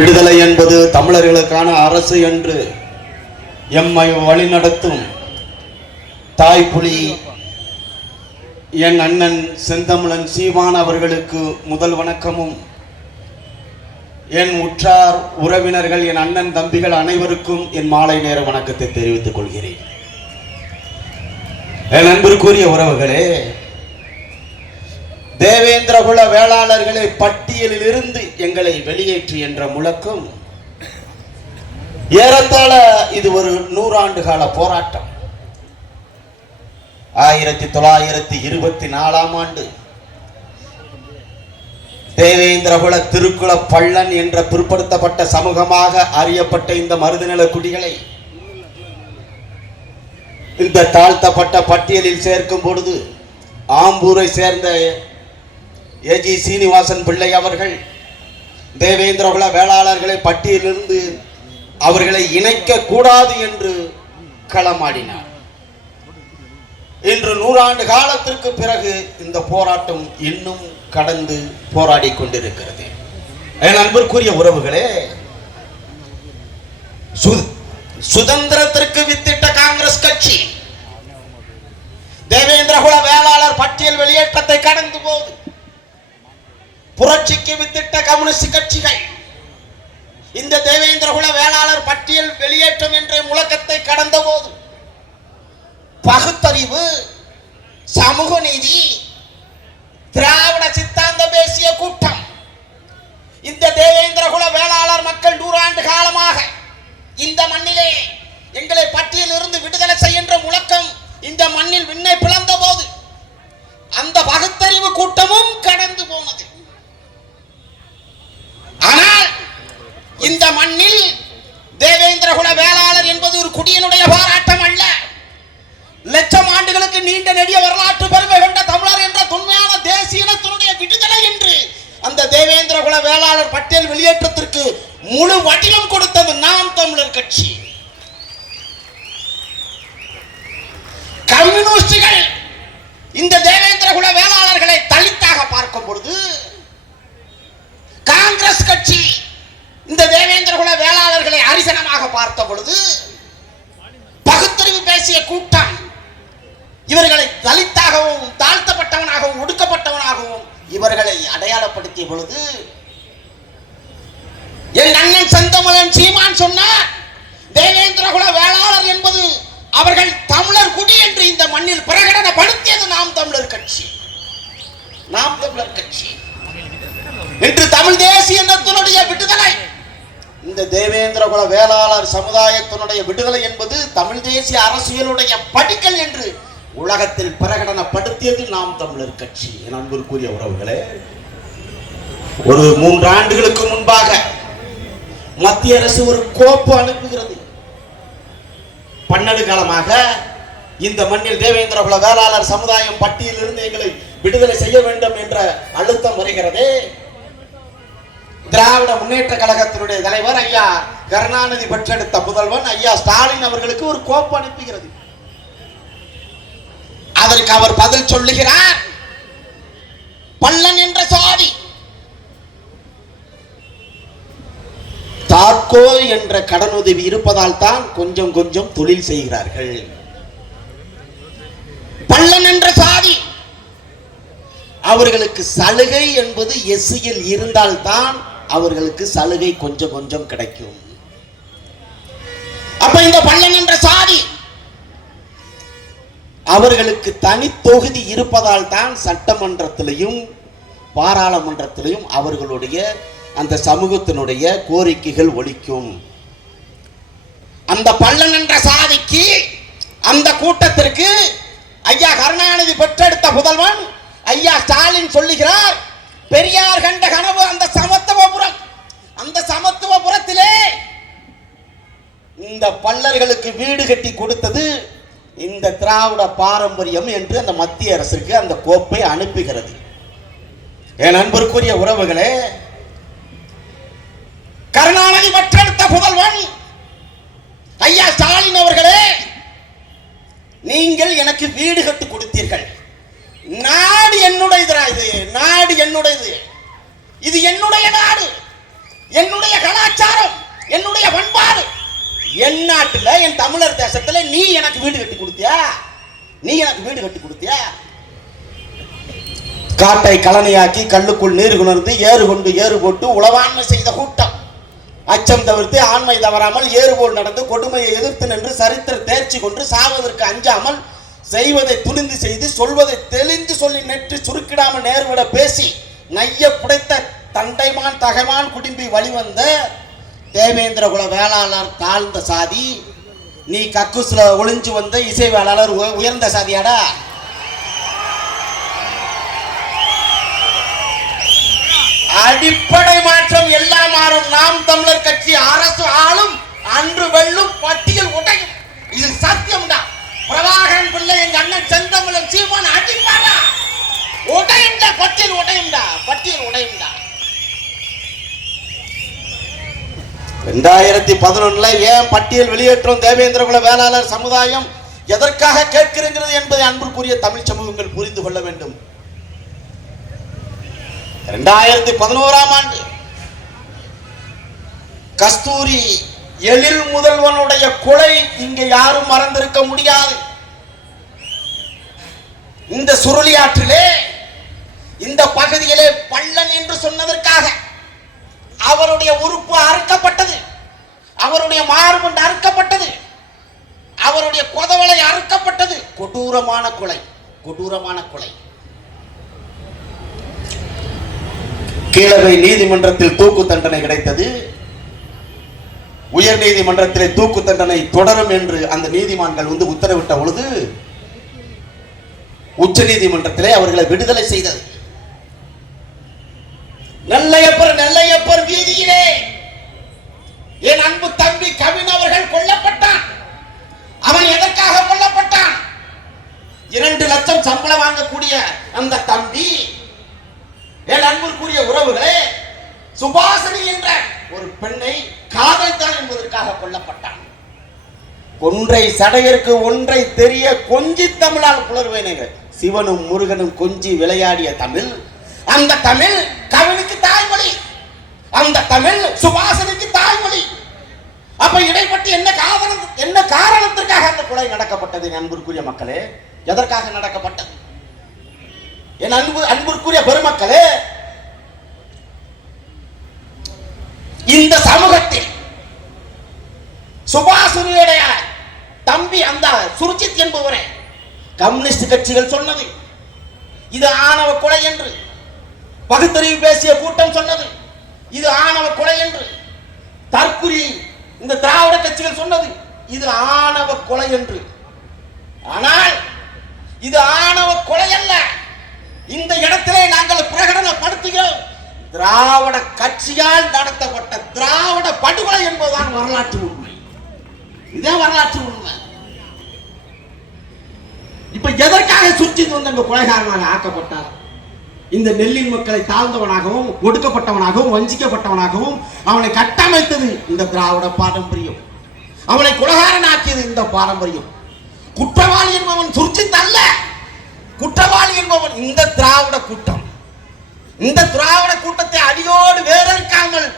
விடுதலை என்பது தமிழர்களுக்கான அரசு என்று எம்மை வழிநடத்தும் தாய்ப்புலி என் அண்ணன் செந்தமிழன் சீமான் அவர்களுக்கு முதல் வணக்கமும். என் உற்றார் உறவினர்கள் என் அண்ணன் தம்பிகள் அனைவருக்கும் என் மாலை நேர வணக்கத்தை தெரிவித்துக் கொள்கிறேன். என் அன்பிற்குரிய உறவுகளே தேவேந்திரகுல வேளாளர்களை பட்டியலில் இருந்து எங்களை வெளியேற்று என்ற முழக்கம். ஏறத்தாழ இது ஒரு நூறாண்டு கால போராட்டம். ஆயிரத்தி தொள்ளாயிரத்தி இருபத்தி நாலாம் ஆண்டு தேவேந்திரகுல திருக்குல பள்ளன் என்ற பிற்படுத்தப்பட்ட சமூகமாக அறியப்பட்ட இந்த மருதுநில குடிகளை இந்த தாழ்த்தப்பட்ட பட்டியலில் சேர்க்கும் பொழுது ஆம்பூரை சேர்ந்த ஏஜி சீனிவாசன் பிள்ளை அவர்கள் தேவேந்திரகுல வேளாளர்களை பட்டியலிருந்து அவர்களை இணைக்க கூடாது என்று களமாடினார். இன்று நூறாண்டு காலத்திற்கு பிறகு இந்த போராட்டம் இன்னும் கடந்து போராடி கொண்டிருக்கிறது. என் அன்பிற்குரிய உறவுகளே சுதந்திரத்திற்கு வித்திட்ட காங்கிரஸ் கட்சி தேவேந்திரகுல வேளாளர் பட்டியல் வெளியேற்றத்தை கடந்து போகுது. புரட்சிக்கு வித்திட்ட கம்யூனிஸ்ட் கட்சிகள். இந்த தேவேந்திரகுல வேளாளர் பட்டியல் வெளியேற்றம் என்ற முழக்கத்தை கடந்த போது பகுத்தறிவு சமூக நீதி வேளாளர் வெளியேற்றத்திற்கு முழு வடிவம் கொடுத்தது நாம் தமிழர் கட்சி. கம்யூனிஸ்டுகள் இந்த தேவேந்திர குல வேளாளர்களை தலித்தாக பார்க்கும் பொழுது காங்கிரஸ் கட்சி இந்த தேவேந்திர குல வேளாளர்களை அரிசனமாக பார்த்த பொழுது பகுத்தறிவு பேசிய கூட்டம் இவர்களை தலித்தாகவும் தாழ்த்தப்பட்டவனாகவும் ஒடுக்கப்பட்டவனாகவும் இவர்களை அடையாளப்படுத்திய பொழுது என் அண்ணன் செந்தமலன் சீமான் சொன்னார் தேவேந்திரகுல வேளாளர் என்பது அவர்கள் தமிழர் குடி என்று இந்த மண்ணில் பிரகடனப்படுத்தியது நாம் தமிழர் கட்சி. நாம் தமிழர் கட்சி. இன்று தமிழ் தேசிய இனத்தினுடைய விடுதலை. இந்த தேவேந்திரகுல வேளாளர் சமுதாயத்தினுடைய விடுதலை என்பது தமிழ் தேசிய அரசியலுடைய படிக்கல் என்று உலகத்தில் பிரகடனப்படுத்தியது நாம் தமிழர் கட்சி. என் அன்பிற்குரிய உறவுகளே ஒரு மூன்று ஆண்டுகளுக்கு முன்பாக மத்திய அரசு ஒரு கோப்பு அனுப்புகிறது. பன்னெண்டு காலமாக இந்த மண்ணில் தேவேந்திரகுல வேளாளர் சமுதாயம் பட்டியலிருந்து எங்களை விடுதலை செய்ய வேண்டும் என்ற அழுத்தம் வருகிறது. திராவிட முன்னேற்ற கழகத்தினுடைய தலைவர் ஐயா கருணாநிதி பெற்றெடுத்த முதல்வன் ஐயா ஸ்டாலின் அவர்களுக்கு ஒரு கோப்பு அனுப்புகிறது. அதற்கு அவர் பதில் சொல்லுகிறார். பள்ளன் என்ற சாதி தாக்கோ என்ற கடனுதவி இருப்பதால் தான் கொஞ்சம் கொஞ்சம் தொழில் செய்கிறார்கள். பள்ளன் என்ற சாதி. அவர்களுக்கு சலுகை என்பது எஸ்சியில் இருந்தால்தான் அவர்களுக்கு சலுகை கொஞ்சம் கொஞ்சம் கிடைக்கும். அப்ப இந்த பள்ளன் என்ற சாதி. அவர்களுக்கு தனி தொகுதி இருப்பதால் தான் சட்டமன்றத்திலையும் பாராளுமன்றத்திலையும் அவர்களுடைய அந்த சமூகத்தினுடைய கோரிக்கைகள் ஒழிக்கும் அந்த பள்ளன் என்ற சாதிக்கு அந்த கூட்டத்திற்கு ஐயா கருணாநிதி பெற்றெடுத்த முதல்வன் ஐயா ஸ்டாலின் சொல்லுகிறார் பெரியார் கண்ட கனவு அந்த சமத்துவபுரம். அந்த சமத்துவபுரத்திலே இந்த பல்லர்களுக்கு வீடு கட்டி கொடுத்தது இந்த திராவிட பாரம்பரியம் என்று அந்த மத்திய அரசுக்கு அந்த கோப்பை அனுப்புகிறது. என் அன்பிற்குரிய உறவுகளே கருணாநிதி பெற்றெடுத்த புதல்வன். ஐயா ஸ்டாலின் அவர்களே நீங்கள் எனக்கு வீடு கட்டு கொடுத்தீர்கள். நாடு என்னுடையதுடா இது? நாடு என்னுடையது? இது என்னுடைய நாடு. என்னுடைய கலாச்சாரம் என்னுடைய பண்பாடு. என் நாட்டில் என் தமிழர் தேசத்தில் நீ எனக்கு வீடு கட்டி கொடுத்தியா? நீ எனக்கு வீடு கட்டி கொடுத்தியா? காட்டை கலனையாக்கி கல்லுக்குள் நீர் குணர்ந்து ஏறு கொண்டு ஏறு போட்டு உளவாண்மை செய்த கூட்டம். அச்சம் தவிர்த்து ஆண்மை தவறாமல் ஏறுபோல் நடந்து கொடுமையை எதிர்த்து நின்று சரித்திர தேர்ச்சி கொண்டு சாவதற்கு அஞ்சாமல் செய்வதை துணிந்து செய்து சொல்வதை தெளிந்து சொல்லி நெற்றி சுருக்கிடாமல் நேர்விட பேசி நைய புடைத்த தண்டைமான் தகைமான் குடும்பி வழிவந்த தேவேந்திர குல வேளாளர் தாழ்ந்த சாதி. நீ கக்குஸ்ல ஒளிஞ்சு வந்த இசை வேளாளர் உயர்ந்த சாதியாடா. அடிப்படை மாற்றம் எல்லாம் மாறும் நாம் தமிழர் கட்சி அரசு ஆளும் அன்று வெல்லும் பட்டியல் உடையும் இது சத்தியம்டா பிரபாகரன் பிள்ளை எங்க அண்ணன் செந்தமிழன் சீமான் அடிப்பாடா உடையும்டா பட்டியல் உடையும்டா பட்டியல் உடையும்டா ரெண்டாயிரத்தி பதினொன்னுல ஏன் பட்டியல் வெளியேற்றம் தேவேந்திர குல வேளாளர் சமுதாயம் எதற்காக கேட்கிறது என்பதை அன்புக்குரிய தமிழ் சமூகங்கள் புரிந்து கொள்ள வேண்டும். இரண்டாயிரத்தி பதினோராம் ஆண்டு கஸ்தூரி எழில் முதல்வனுடைய கொலை இங்க யாரும் மறந்திருக்க முடியாது. இந்த சுருளியாற்றிலே இந்த பகுதியிலே பள்ளன் என்று சொன்னதற்காக அவருடைய உறுப்பு அறுக்கப்பட்ட அவருடைய மார்பு அறுக்கப்பட்டது அவருடைய கொதவளை அறுக்கப்பட்டது. கொடூரமான கொலை கொடூரமான கொலை. கீழவை நீதிமன்றத்தில் தூக்கு தண்டனை கிடைத்தது. உயர் நீதிமன்றத்திலே தூக்கு தண்டனை தொடரும் என்று அந்த நீதிமான்கள் வந்து உத்தரவிட்ட பொழுது உச்ச நீதிமன்றத்திலே அவர்களை விடுதலை செய்தது நெல்லையப்பர் நெல்லையப்பர் வீதியிலே என் அன்பு தம்பி கவின் அவர்கள் கொல்லப்பட்டான் அவன் எதற்காக கொல்லப்பட்டான் இரண்டு லட்சம் இருக்கக்கூடிய அந்த தம்பி என் அன்பிற்குரிய உறவுகளே சுபாசனி என்ற ஒரு பெண்ணை காதலித்தான் என்பதற்காக கொல்லப்பட்டான். ஒன்றை சடையருக்கு ஒன்றை தெரிய கொஞ்சி தமிழால் புலர்வேனுங்க சிவனும் முருகனும் கொஞ்சி விளையாடிய தமிழ் அந்த தமிழ் கவினுக்கு தாய்மொழி. அந்த தமிழ் சுபாசனுக்கு தாய்மொழி. அப்ப இடைப்பட்டு என்ன காரணம் என்ன காரணத்திற்காக அந்த கொலை நடக்கப்பட்டது என் அன்பிற்குரிய மக்களே? எதற்காக நடக்கப்பட்டது? என் அன்பு அன்பிற்குரிய பெருமக்களே இந்த சமூகத்தில் சுபாசுரியுடைய தம்பி அந்த சுருச்சித் என்பவரே கம்யூனிஸ்ட் கட்சிகள் சொன்னது. இது ஆணவ கொலை என்று பகுத்தறிவு பேசிய கூட்டம் சொன்னது. இது ஆணவ கொலை என்று தற்குறி இந்த திராவிட கட்சிகள் சொன்னது. இது ஆணவ கொலை என்று. ஆனால் இது ஆணவ கொலை அல்ல. இந்த இடத்திலே நாங்கள் பிரகடனப்படுத்துகிறோம். திராவிட கட்சியால் நடத்தப்பட்ட திராவிட படுகொலை என்பதுதான் வரலாற்று உண்மை. இதே வரலாற்று உண்மை. இப்ப எதற்காக சுற்றி வந்து அங்க கொலைகாரனாக ஆக்கப்பட்டார்? இந்த நெல்லின் மக்களை தாழ்ந்தவனாகவும் ஒடுக்கப்பட்டவனாகவும் வஞ்சிக்கப்பட்டவனாகவும் அவனை கட்டமைத்தது இந்த திராவிட பாரம்பரியம். அவனை குலகாரனாக்கியது இந்த பாரம்பரியம். குற்றவாளி என்பவன் சுர்ஜித் அல்ல. குற்றவாளி என்பவன் இந்த திராவிட கூட்டம். இந்த திராவிட கூட்டத்தை அடியோடு வேறறுக்காமல்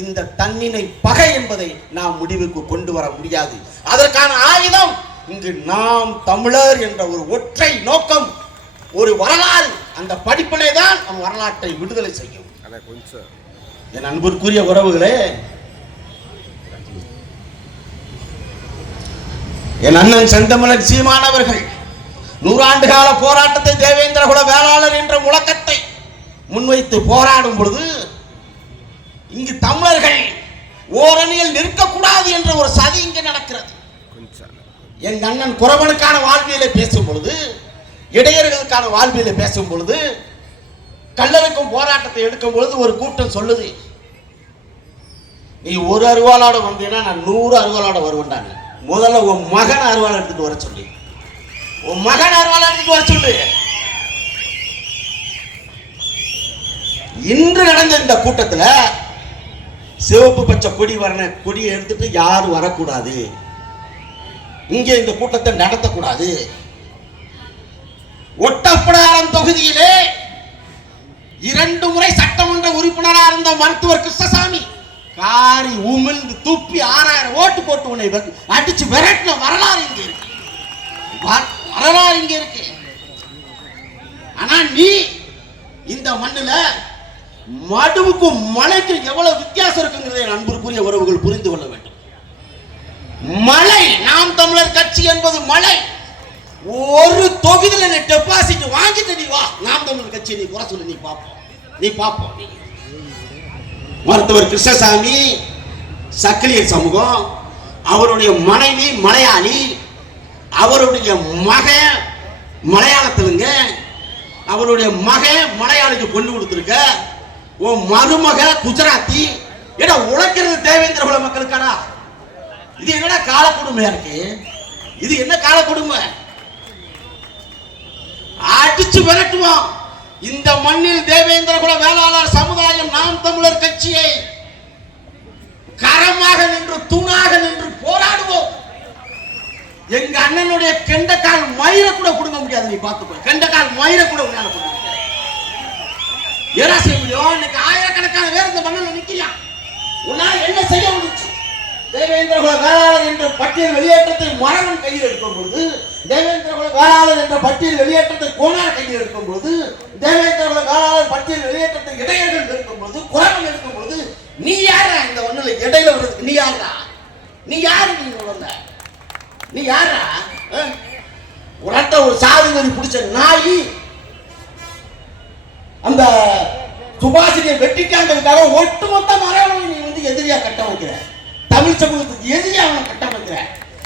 இந்த தன்னினை பகை என்பதை நாம் முடிவுக்கு கொண்டு வர முடியாது. அதற்கான ஆயுதம் இங்கு நாம் தமிழர் என்ற ஒரு ஒற்றை நோக்கம் ஒரு வரலாறு. அந்த படிப்பினை தான் நம் வரலாற்றை விடுதலை செய்யும். என் அன்பிற்குரிய உறவுகளே என் அண்ணன் செந்தமிழன் சீமானவர்கள் நூறாண்டு கால போராட்டத்தை தேவேந்திர குல வேளாளர் என்ற முழக்கத்தை முன்வைத்து போராடும் பொழுது இங்கு தமிழர்கள் ஓரணியில் நிற்கக்கூடாது என்ற ஒரு சதி இங்கு நடக்கிறது. என் அண்ணன் குரவனுக்கான வாழ்வியலை பேசும் பொழுது இடையர்களுக்கான வாழ்வியலை பேசும் பொழுது கல்லறுக்கும் போராட்டத்தை எடுக்கும் பொழுது ஒரு கூட்டம் சொல்லுது. நீ ஒரு அருவாளோட வந்தீங்கன்னா நான் நூறு அருவாளோட வருவேன்டாங்க முதல்ல உன் மகன் அருவாள் எடுத்துட்டு வர சொல்லி. உன் மகன் அருவாள் வர சொல்லு? இன்று நடந்த இந்த கூட்டத்துல சிவப்பு பச்சை கொடி வரண கொடியை எடுத்துட்டு யாரும் வரக்கூடாது? இங்கே இந்த கூட்டத்தை நடத்தக்கூடாது. ஒட்டப்படாரம் தொகுதியிலே இரண்டு முறை சட்டமன்ற உறுப்பினராக இருந்த மருத்துவர் கிருஷ்ணசாமி காரி உமிழ்ந்து துப்பி ஆறாயிரம் ஓட்டு போட்டு உன்னை அடிச்சு விரட்டின வரலாறு இங்கே இருக்கு. வரலாறு இங்க இருக்கு. ஆனா நீ இந்த மண்ணுல மடுவுக்கும் மலைக்கும் எவ்வளவு வித்தியாசம் இருக்குங்கிறதை என் அன்பிற்குரிய உறவுகள் புரிந்து கொள்ள வேண்டும். மலை நாம் தமிழர் கட்சி என்பது மலை. ஒரு தொகுதியில நீ டெபாசிட் வாங்கிட்டு நீ வா. நாம் தமிழர் கட்சி நீ குறை சொல்லு நீ பார்ப்போம். நீ பாப்போம் நீ மருத்துவர் கிருஷ்ணசாமி சக்கிலியர் சமூகம் அவருடைய மனைவி மலையாளி அவருடைய மகன் மலையாளத்திலுங்க. அவருடைய மகன் மலையாளிக்கு பொண்ணு கொடுத்துருக்க. உன் மருமக குஜராத்தி. ஏடா உழைக்கிறது தேவேந்திர குல மக்களுக்காடா? இது என்னடா கால கொடுமையா இருக்கு? இது என்ன கால கொடுமை அடிச்சு விரட்டுவோம். இந்த மண்ணில் தேவேந்திர குல வேளாளர் சமுதாயம் நாம் தமிழர் கட்சியை கரமாக நின்று தூணாக நின்று போராடுவோம். எங்க அண்ணனுடைய கெண்டக்கால் மயிர கூட கொடுக்க முடியாது நீ பார்த்துக்கோ. கெண்டக்கால் மயிர கூட உன்னால கொடுக்க முடியாது. என்ன செய்ய முடியும் இன்னைக்கு ஆயிரக்கணக்கான பேர் இந்த மண்ணில் நிக்கலாம் உன்னால் என்ன செய்ய முடிச்சு தேவேந்திர குல வேளாளர் என்ற பட்டியல் வெளியேற்றத்தை மரணம் கையில் எடுக்கும் பொழுது தேவேந்திர குல வேளாளர் என்ற பட்டியல் வெளியேற்றத்தை கோனார் கையில் எடுக்கும் பொழுது தேவேந்திர குல வேளாளர் பட்டியல் வெளியேற்றத்தை இடையர்கள் எடுக்கும் பொழுது குரவன் எடுக்கும் பொழுது நீ யாரா இந்த ஒண்ணுல இடையில வர்றதுக்கு நீ யாரா நீ யாரு நீ உணர்ந்த நீ யாரா அஹ்? உரட்ட ஒரு சாதி நெறி பிடிச்ச நாய் அந்த சுபாஷினியை வெட்டிட்டாங்கிறதுக்காக ஒட்டுமொத்த மரணம் நீ வந்து எதிரியா கட்டமைக்கிற. தமிழ் சமூகத்துக்கு எதிரியா அவனை கட்டமைக்கிற.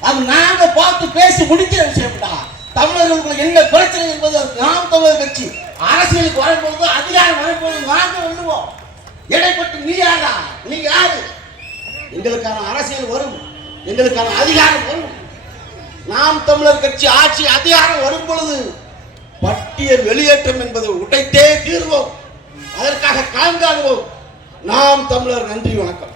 அது நாங்க பார்த்து பேசி முடிக்கிற விஷயம்டா. தமிழர்களுக்கு என்ன பிரச்சனை என்பது நாம் தமிழர் கட்சி. அரசியலுக்கு வரும்பொழுது அதிகாரம் வரும்பொழுது நாங்க வெல்லுவோம் இடைப்பட்டு நீ யாரா நீ யாரு? எங்களுக்கான அரசியல் வரும். எங்களுக்கான அதிகாரம் வரும். நாம் தமிழர் கட்சி ஆட்சி அதிகாரம் வரும் பொழுது பட்டியல் வெளியேற்றம் என்பதை உடைத்தே தீர்வோம். அதற்காக காண்காடுவோம் நாம் தமிழர் நன்றி வணக்கம்.